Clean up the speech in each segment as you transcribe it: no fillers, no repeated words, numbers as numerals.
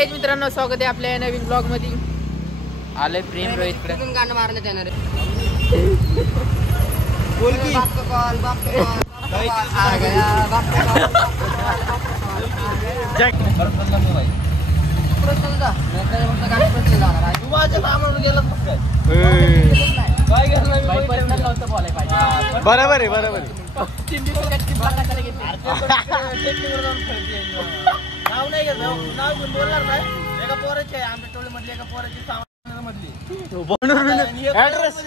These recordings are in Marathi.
जय मित्रांनो, स्वागत आहे आपल्या नवीन ब्लॉग मध्ये. आलंय प्रेम रोहित कडे. गाणं मारण्यात येणार आहे. बोल की. बरोबर आहे बरोबर. नाव नाही घेत, नाव घेऊन बोलणार नाही. एका पोराची आहे आमच्या टोळी मधली, एका पोराची सामान मधली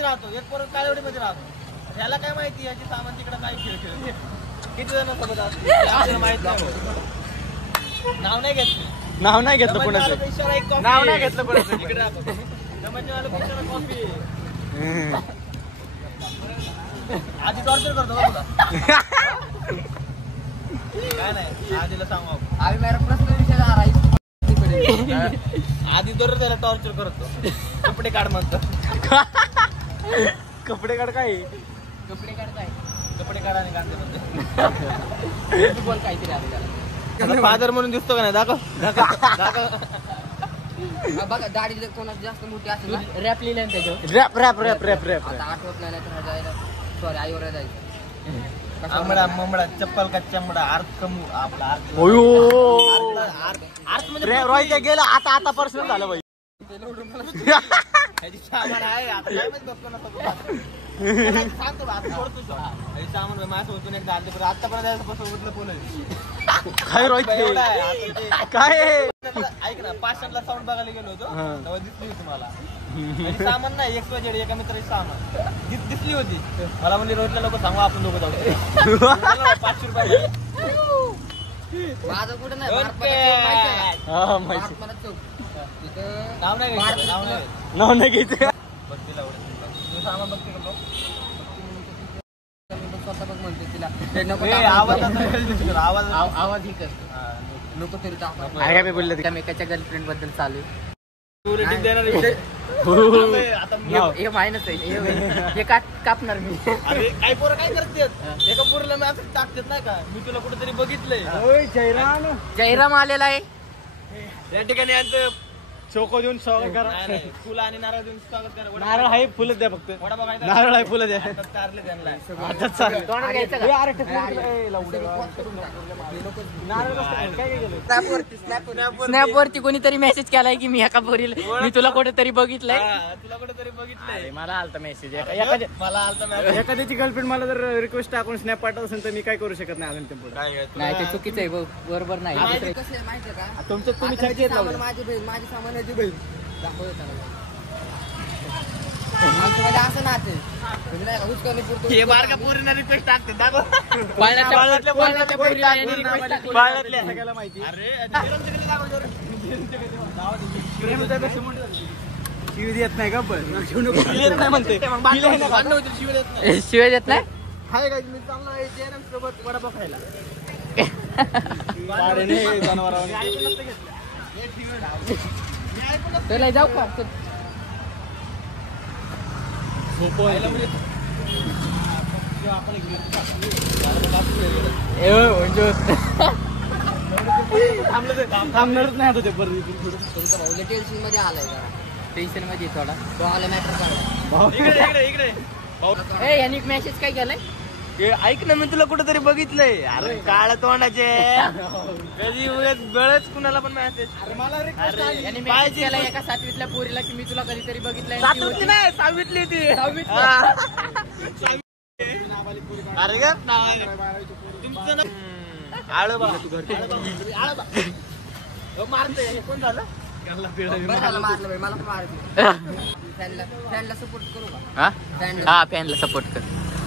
राहतो. एक पोर काळवडी मध्ये राहतो. याला काय माहिती याची सामान तिकडे काय खेळ खेळ किती जण सोबत असते माहित नाही. नाव नाही घेतलं, नाव नाही घेतलं कोणाचं. नाव नाही घेतलं कोणाचं. इकडे राहतो कॉफी. आधी टॉर्चर करतो का तुला? काय नाही, आधीला सांगू आम्ही मेरा प्रश्न विचारणार आहे. आधी दररोज त्याला टॉर्चर करतो. कपडे काढ म्हणतो. कपडे काढ काय कपडे काढताय, कपडे काढा आणि काढते म्हणतो. बोल काहीतरी आलं त्याला. फादर म्हणून दिसतो का नाही? दाखव दाखव. बघा दाढी कोणाची जास्त मोठी असेल ना, रॅप लिहिलं त्याच्यावर. Rap rap rap rap rap. आता आठवत नाही तर जायला सॉरी आईवर जायचं. आंबडा ममडा चप्पल का चमडा आर्थ कमू आपला आर्थ मध्ये रोहित गेलं आता आता पर्सनल झालं बाई. सामान आहे आता काय माहित बघतो ना सांगतो आता सोडतो सामान माझ्यासोबतून एकदा आले पण आतापर्यंत बसवलं बोलले काय रोहित काय ऐक ना 500ला साऊंड बघायला गेलो होतो तेव्हा दिसली होती मला. सामान नाही एक वाजेड एका मित्राची सामान दिसली होती मला. म्हणजे रोजला लोक सांगू आपण दोघं जाऊ 500 रुपये. माझं कुठं नाही नाव नाही घ्यायचं, नाव नाही घ्यायचं. बघतील आवडत तू सामान बघते का बघ. स्वतः बघ म्हणते तिला आवाज ही करतो नको तरी काय काय बोलले एकाच्या गर्लफ्रेंड बद्दल चालू आहे. हे मायनस आहे हे कापणार मी. अरे काही पोरं काय करतात एका पोरीला मी असं टाकतात नाही का. मी तुला कुठेतरी बघितलंय. जयराम आलेला आहे या ठिकाणी यांचं चोको देऊन स्वागत करा. फुलं आणि नारळ देऊन स्वागत करा. नारळ आहे फुलं द्या फक्त. वडापाव काय नारळ आहे फुलं द्या. चारले त्यांना आता चालेल. स्नॅप वरती कोणीतरी मेसेज केलाय की मी एका पोरीला मी तुला कुठेतरी बघितलंय. तुला कुठेतरी बघितलंय. मला आलता मेसेज. मला आलता मॅसेज. एखाद्याची गर्लफ्रेंड मला जर रिक्वेस्ट टाकून स्नॅप पाठवत असेल तर मी काय करू शकत नाही अजून ते पुढे. नाही ते चुकीचं आहे बरोबर नाही. कसं आहे माहितीये का, तुमच्यात तुम्ही आता छायचे सामान माझी बहीण माझी सामान याची बहीण दाखवत आमच्यामध्ये असं नाते म्हणजे नाही का हुसकावणी पुरतो. हे बारका पोरींना रिक्वेस्ट टाकते दाखव. पाळण्यातल्या पोरीला यांनी request टाकली. सगळ्याला माहिती. अरे शिवी देत नाही का पण नाही म्हणते. शिवाय देत नाही. हाय गाईज मी चाललो आहे जयराम सोबत वडापाव खायला. त्याला जाऊ का थांबणारच नाही आता ते बरं. टेन्शन मध्ये आलाय जरा, टेन्शन मध्ये थोडा. तो आला मॅटर काढ. इकडे यांनी मेसेज काय केलाय. ऐक ना मी तुला कुठेतरी बघितलंय. अरे काळ तोंडाचे कधी गळच कुणाला पण मेसेज. यांनी मेसेज केलाय एका 7वीतल्या पोरीला की मी तुला कधीतरी बघितलंय. सातवीतली नाही 6वीतली ती. अरे ग तुमचं ना आळ बघा तू घरचे मारतोय कोण झालं. बरं झालं मारलं बाई, मला पण मारलं. फॅनला सपोर्ट करू का. हा फॅनला सपोर्ट कर.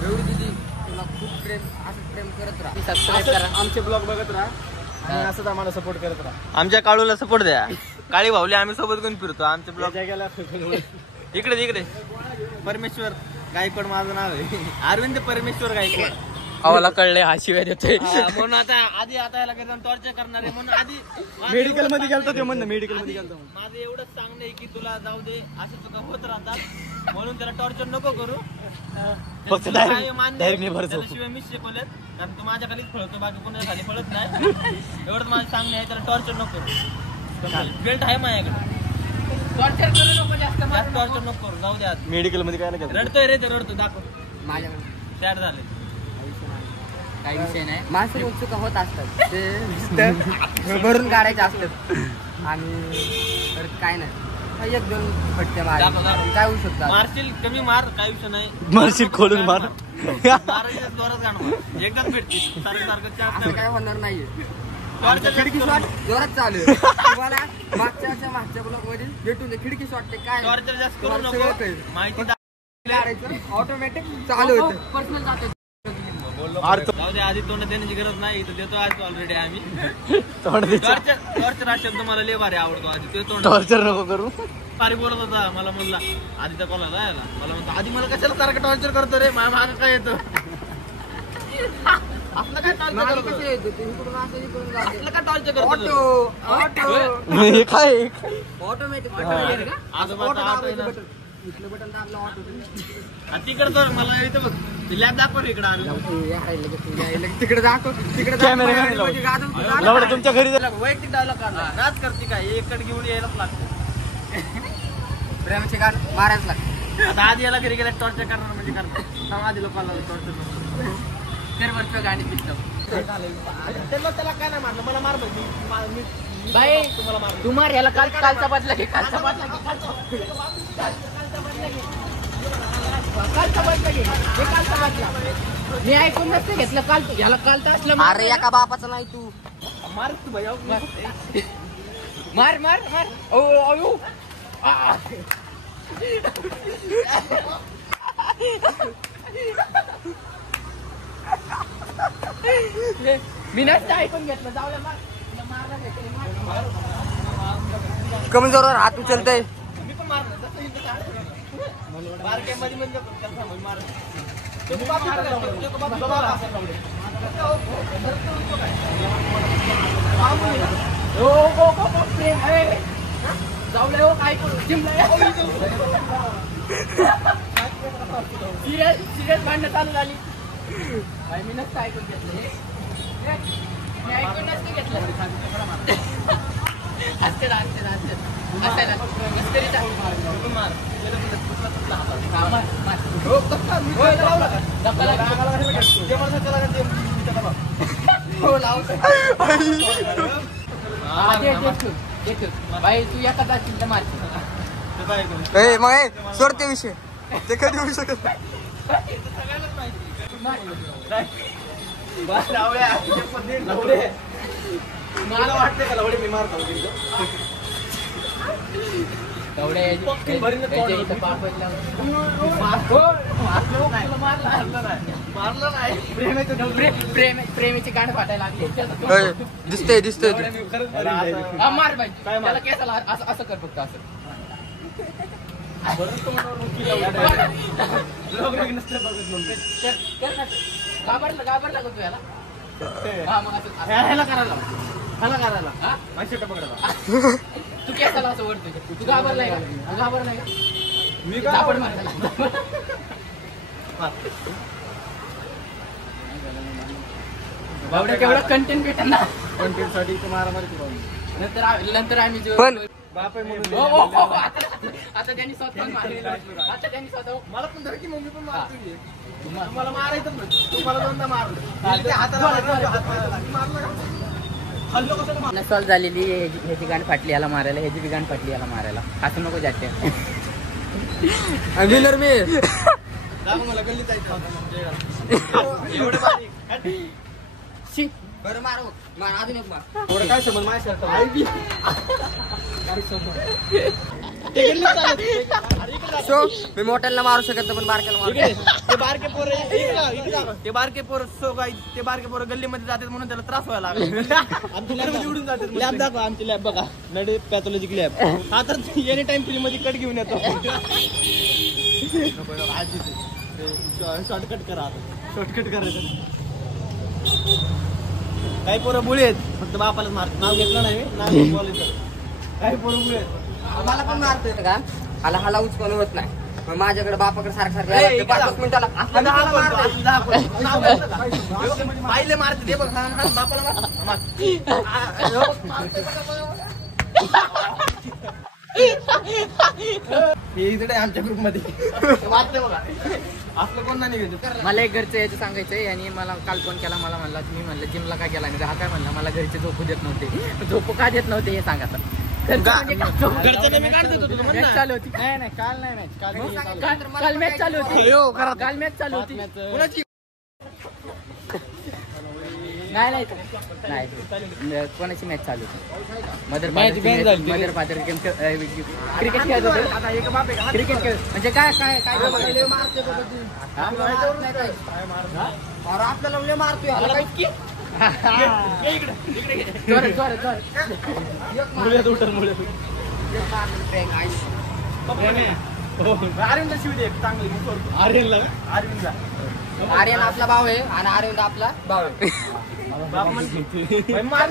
एवढी दिदी तुला खूप प्रेम असं प्रेम करत राहा. सबस्क्राईब करा. आमचे ब्लॉग बघत राहा आणि असंच आम्हाला सपोर्ट करत राहा. आमच्या काळूला सपोर्ट द्या. काळी भाऊली आम्ही सोबत घेऊन फिरतो. आमचे ब्लॉग इकडे परमेश्वर गायकवाड माझं नाव आहे. अरविंद परमेश्वर गायकवाड. आम्हाला कळलंय हा शिवाय देतोय. म्हणून आता याला टॉर्चर करणार आहे म्हणून आधी मेडिकल मध्ये गेलतो ते म्हणणं. मेडिकल मध्ये गेलतो माझं एवढंच सांगणं आहे की तुला जाऊ दे असं तुका होत राहतात म्हणून त्याला टॉर्चर नको करू. फक्त डायरेक्ट मी भरतो. शिवाय मीच शिकवलेत कारण तू माझ्या खालीच फळतो बाकी कोणाच्या खाली फळत नाही. एवढंच माझं सांगणं आहे त्याला टॉर्चर नको करू. बेल्ट आहे माझ्याकडे. टॉर्चर करू नको जास्त जास्त टॉर्चर नको करू, जाऊ द्या. मेडिकल मध्ये काय नाही रडतोय रे, रडतो दाखव. माझ्याकडे सॅड झाले. काही विषय नाही. माणसं चुका होत असतात ते नुसतं भरून काढायचे असतात आणि परत काय नाही एक दोन फटके मार दाखव, दाखव. काय होऊ शकतात. मारशील कमी मार, काय विषय नाही. मारशील खोलून मार. मारायचं जोरात गाणं मार. एकदाच भेटते सारखं असं काय होणार नाहीये. टॉर्चर खिडकी शॉट जोरात चालू आहे. तुम्हाला मागच्या ब्लॉक मध्ये भेटून दे. खिडकी शॉट ते काय टॉर्चर जास्त करू तुम्हाला नको. सगळं कळेल. माहिती काढायचं ऑटोमॅटिक चालू होतं. पर्सनल जातो. जाऊ दे, आधी तोंड देण्याची गरज नाही, तर देतो आज ऑलरेडी आम्ही. टॉर्चर हा शब्द मला लय भारी आवडतो. आधी ते तोंड टॉर्चर नको करू. भारी बोलत होता. मला म्हणला आधी त्या कॉलला यायला, मला म्हणतो आधी मला कशाला सारखं टॉर्चर करतो रे, माझ्या मागं काय येतं. आपलं काय टॉर्चर मागे करतो, कसं येतं? ते इकडून असं इकडून जाते. आपलं काय टॉर्चर करतो. ऑटो हे काय ऑटोमॅटिक आजोबाचा ऑटो आहे ना. इथलं बटन दाबलं ऑटो तिकडे तर मला इथं बघ, लॅब दाखव रे इकडे आलो. तिकडे जातो तिकडे कॅमेरा लावला तुमच्या घरी जा. वैयक्तिक डायलॉग काढला. राज करते काय, एककडे घेऊन यायलाच लागतं. प्रेमाचे गाण मारायच लागते. आता आधी याला घरी गेला टॉर्चर करणार म्हणजे करणार. आधी लोकांना टॉर्चर दरवर्षी गाणी पिकतो. त्याला काय नाही मारलं, मला मार बघ. बाई तुम्हाला मार. तू मार याला कालचा बदला घे. कालचा बदला घे. हे कालचा बदला मी ऐकून नसतं घेतलं. काल याला कालचं असलं अरे एका बापाचं नाही तू मार तू भाई. मार मार मार. ओ अयो मी नसतं ऐकून घेतलं. जाऊया मार. मारला कमी जोरावर हात उचलतय. मी पण मारलं तसं इथं काय. बारक्यामध्ये म्हणजे मार. जाऊया हो काय करू जिमला. सिरियस भांडणं चालू झाली. बाई मी नसतं ऐकून घेतलं. मी ऐकून नसतं घेतलं. असते बाई तू एका जाशील तर मारशील. मग सोडते विषय ते कधी होऊ शकत नाही. मला वाटते का लवडे मी मारतो प्रेमीची गाणं फाटायला लागली. दिसतंय मार बाई त्याला केसाला असं कर फक्त असं. घाबरला का तू याला. हा मग ह्याला करायला माझी पकडायला. तू केसाला असं वरतो. तू घाबरलाय का. तू घाबरलाय का. मी झापड मार. बावड्या केवढा कंटेंट भेटेल ना. कंटेंट साठी मारामारी. नंतर आम्ही पण बाप आहे म्हणून आता त्यांनी स्वतः मारलेलं. आता त्यांनी स्वतः मला पण धर की मम्मी पण मारतो. तुम्हाला मारायचं तुम्हाला दोनदा मारलं हाताला मारलं. सॉल्व झालेली. ह्याची गाण फाटली याला मारायला. ह्याची बी गाण फाटली याला मारायला. असं नको जाते. विनर मी मला गल्ली जायचं एवढं बारीक. बरं मारू मार अजून एक मार. थोडं काय समज माझ्या सो मी मोठ्याला मारू शकत नाही पण बारक्याला मारू. ते बारके पोर सो गाई ते बारके पोर गल्लीमध्ये जातात म्हणून त्याला त्रास व्हायला लागला. लॅब दाखवा आमची लॅब बघा. नडी पॅथॉलॉजिक लॅब. हा तर एनी टाइम फ्री मध्ये कट घेऊन येतो. शॉर्टकट करा. शॉर्टकट करायचं. काही पोरं बुळे आहेत फक्त बापालाच मारतात. नाव घेतलं नाही नाव बोलायचं. काही पोरं बुळे आहेत. मला पण मारतोय का. हाला उचकून होत नाही. मग माझ्याकडे बापाकडे सारखं 5 मिनिटाला पाहिले मारते ते बघ. बापाला हे इकडे आमच्या ग्रुप मध्ये वाटतं बघा असलं कोण नाही निघायचं. मला एक घरचं याचं सांगायचंय आणि मला काल फोन केला मला म्हणला मी म्हणलं जिमला काय केला नाही हा काय म्हणला मला घरचे झोपू देत नव्हते झोपू का देत नव्हते हे सांगा तर. घरचं मी काढत होतो तुम्हाला. मॅच चालू होती नाही नाही काल नाही मॅच काल काल मॅच चालू होती काल मॅच चालू होती कुणाची नाही कोणाची मॅच चालू होती मदर Match ban झाली. मदर फादर गेम क्रिकेट खेळत होते क्रिकेट खेळ म्हणजे काय काय काय आपल्याला लय मारतोय अरविंद शिवदे चांगली आर्यनला अरविंदला आर्यन आपला भाऊ आहे आणि अरविंद आपला भाऊ आहे.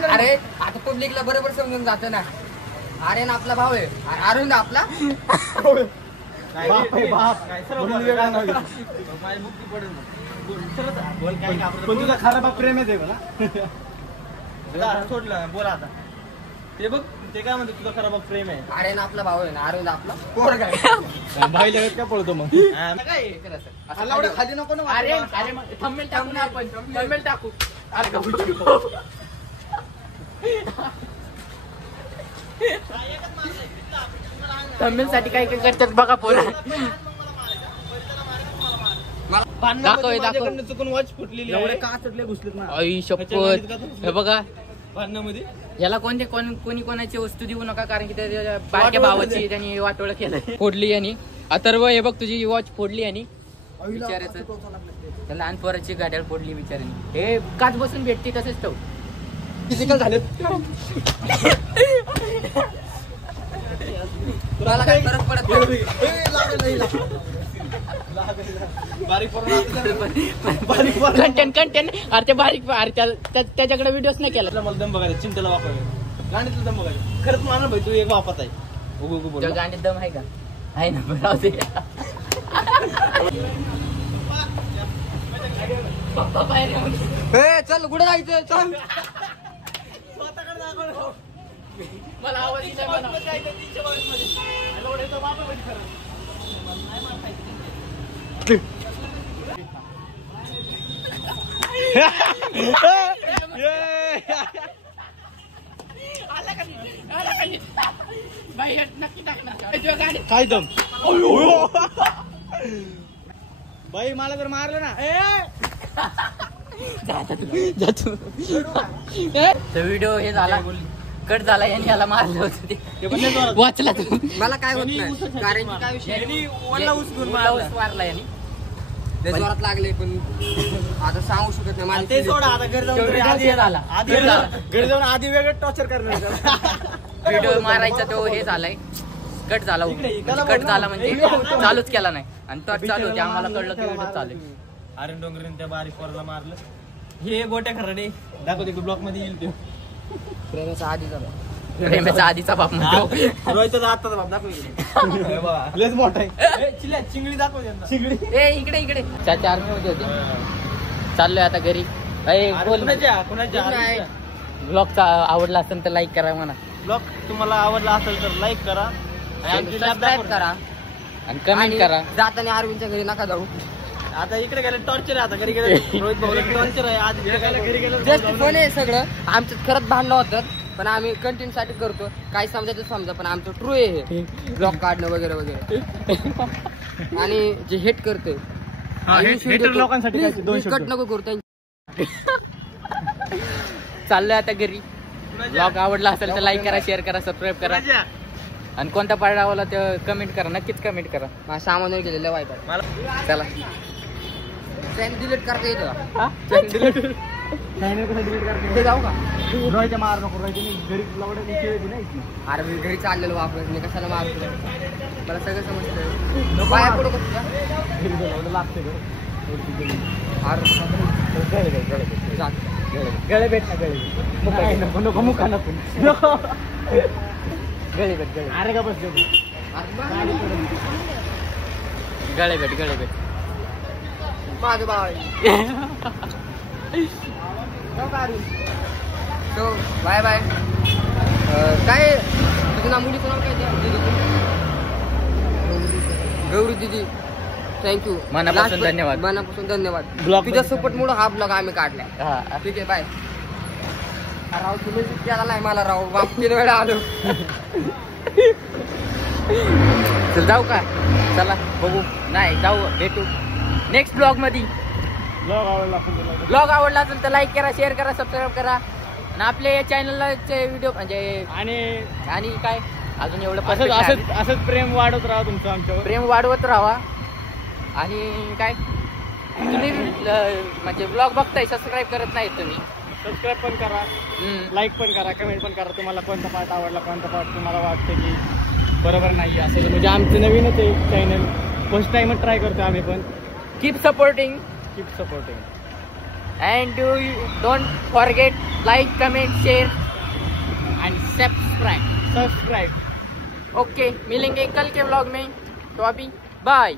अरे आता पब्लिकला बरोबर समजून जातं ना आर्यन आपला भाऊ आहे आणि अरविंद आपला पण तुझा खरा बाप प्रेमच आहे मला. सोडलं बोला आता ते बघ ते काय म्हणते तुझा खरा बाप प्रेम आहे. आर्यन आपला भाऊ आहे ना अरविंद आपला पोरगा आहे. भाई लगत काय पळतो मग. काय खाली नको ना अरे थंबनेल टाकू ना आपण थंबनेल टाकू. थंबनेल साठी काय काय करतात बघा पोरं. दाखव दाखव चुकून वॉच फुटलेली एवढे का चटले घुसलेत ना आई शपथ हे बघा भांडणामध्ये. याला कोणी कोणाची वस्तू देऊ नका कारण की त्याच्या बारक्या भावाची त्यांनी वाटोळ केलं फोडली यांनी. अथर्व हे बघ तुझी वॉच फोडली यांनी बिचाऱ्याचं त्या लहान पोराची गाड्याला फोडली बिचाऱ्याने. हे काच बसून भेटते तसेच तो फिजिकल झाले तुला काय फरक पडत नाही. बारीक कंटेंट अरे ते बारीक अरे त्याच्याकडे व्हिडिओच नाही केला. मला दम बघायचा चिंतेला वापरायला गांडीतला दम बघायचा. खरंच माना भाई तू एक वापत आहे उगू उगू बोल. गांडीत दम आहे का आहे ना बरं राहू दे. पप्पा बाहेर येऊन. चल कुठे जायचं चल मला आवाज येतोय मला. बाहेर नक्की टाकणार काय दम बाई मला तर मारलं ना. व्हिडिओ हे झाला कट झाला यांनी याला मारलं होतं ते वाचला तू. मला काय होत नाही कारण की काय विषय ऊस मारला यांनी लय जोरात लागले पण आता सांगू शकत नाही मला ते सोडा आता घरी जाऊन तरी आधी हे झाला घरी जाऊन आधी वेगळं टॉर्चर करणार. व्हिडिओ मारायचा तो हे झालाय कट झाला कट झाला म्हणजे चालूच केला नाही आणि तो चालू होते आम्हाला कळलं की व्हिडिओ चालू आहे. अरे डोंगरीने त्या बारीक पोराला मारलं. हे गोट्या खरडे दाखवते ब्लॉक मध्ये येईल तो प्रेमाचा आधी झाला प्रेमाचा आधीचा बाप म्हणतो. रोहितचा आत्ताचा बाप दाखव. लयच मोठा आहे. चिल्या चिंगडी दाखव त्यांना. चिंगडी ए इकडे चाचा आर्मी मध्ये होते चाललोय आता घरी. कुणाच्या ब्लॉग आवडला असेल तर लाईक करा म्हणा. ब्लॉग तुम्हाला आवडला असेल तर लाईक करा आणि सबस्क्राईब करा आणि कमेंट करा. जाताना अरविंदच्या घरी नका जाऊ. आता इकडे गेले टॉर्चर आहे. आता घरी गेले रोहित भाऊ टॉर्चर आहे. आज घरी गेलो जस्ट फोन आहे सगळं आमचं खरंच भांडणं होतं पण आम्ही कंटेंट साठी करतो. काही समजायचं समजा पण आमचं ट्रू आहे हे ब्लॉग काढणं वगैरे वगैरे. आणि जे हेट करते लोकांसाठी काय दोन शब्द. कट नको करू. चाललोय आता घरी. ब्लॉग आवडला असेल तर लाईक करा शेअर करा सबस्क्राईब करा आणि कोणता पार्ट आवडला ते कमेंट करा नक्कीच कमेंट करा. माझ्या सामानावर गेलेलं वाईट आहे. मला चला ट्रेन डिलीट करता येतं का? ते जाऊ का रोहितच्या मार नको रोहितने घरी लावडे नाही. अरे मी घरी चाललेलो वापरत मी कशाला मारतो मला सगळं समजतं. पाया पुढं कसं लागते गळे भेट ना गळे नको मुखा नको गळे भेट गळे. अरे का बस गळे भेट माझं भाव बाय बाय. काय तुझं नाव, मुलीचं नाव काय त्या दीदीचं? गौरी दीदी, थँक्यू. मनापासून धन्यवाद. मनापासून धन्यवाद. Vlog तुझ्या सपोर्ट मुळे हा ब्लॉग आम्ही काढलाय. हा. ठीक आहे, बाय. राव तुम्ही केला नाही मला राव, बाप 3 वेळा आलो. चल जाऊ का? चला बघू. नाही जाऊ, भेटू नेक्स्ट ब्लॉग मध्ये. ब्लॉग आवडला असेल तर लाईक करा, शेअर करा, सबस्क्राईब करा आणि आपल्या चॅनलला व्हिडिओ म्हणजे आणि काय अजून एवढं perfect आहे. असंच प्रेम वाढत राहा तुमचं आमच्यावर. प्रेम वाढवत राहा. आणि काय तुम्ही म्हणजे ब्लॉग बघताय, सबस्क्राईब करत नाही तुम्ही. सबस्क्राईब पण करा, लाईक पण करा, कमेंट पण करा. तुम्हाला कोणता पार्ट आवडला, कोणता पार्ट तुम्हाला वाटतं की बरोबर नाही असं. म्हणजे आमचं नवीनच आहे चॅनल, फर्स्ट टाइमच ट्राय करतो आम्ही पण. Keep supporting and don't forget like, comment, share and subscribe. Subscribe. Okay, मिलेंगे कल के व्लॉग में. तो अभी बाय.